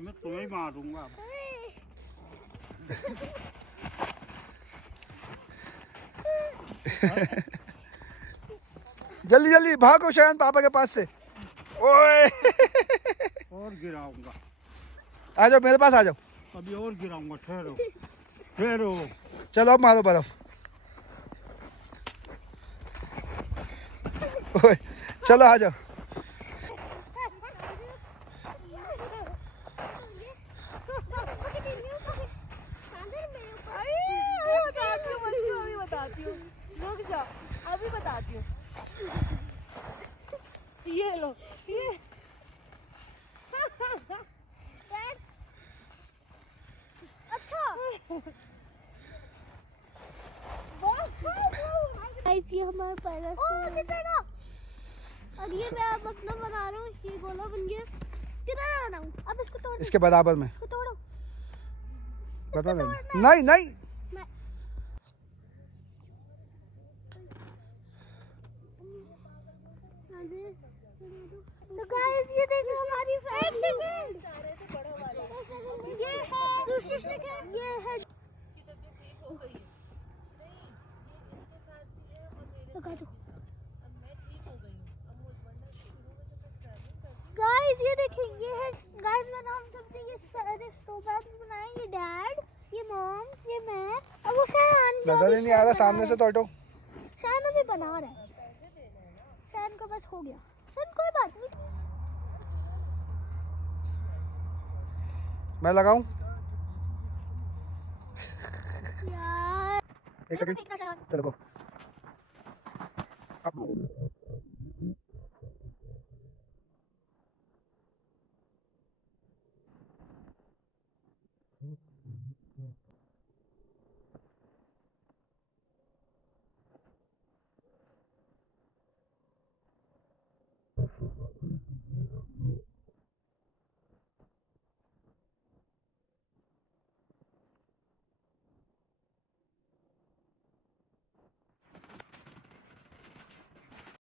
मैं तुम्हें ही मारूंगा। जल्दी जल्दी भागो शायन पापा के पास से। ओए और गिराऊंगा। आ जाओ मेरे पास आ जाओ। अभी और गिराऊंगा, ठहरो ठहरो। चलो अब मारो बर्फ। ओए चलो आ जाओ। अभी बताती हूँ। ये लो ये। अच्छा ये हमारा पहला और ये मैं अब अपना बना रहा हूँ। ये गोला बन गया। किधर आना हूँ अब इसको तोड़। इसके बराबर में इसको तोड़ो। बता दो। नहीं नहीं तो गाइस ये देखो हमारी फ्रेंड। ये है दूसरी सेकंड। ये है लगा दो। गाइस ये देखिए ये है गाइस मैं नाम सबसे ये सारे स्टोबैग बनाए। ये डैड, ये मॉम, ये मैं और वो शायन। नजर ही नहीं आ रहा सामने से तो हटो। शायन अभी बना रहा है। शायन को बस हो गया। शायन कोई बात नहीं। मैं लगाऊं? यार एक सेकंड चलो।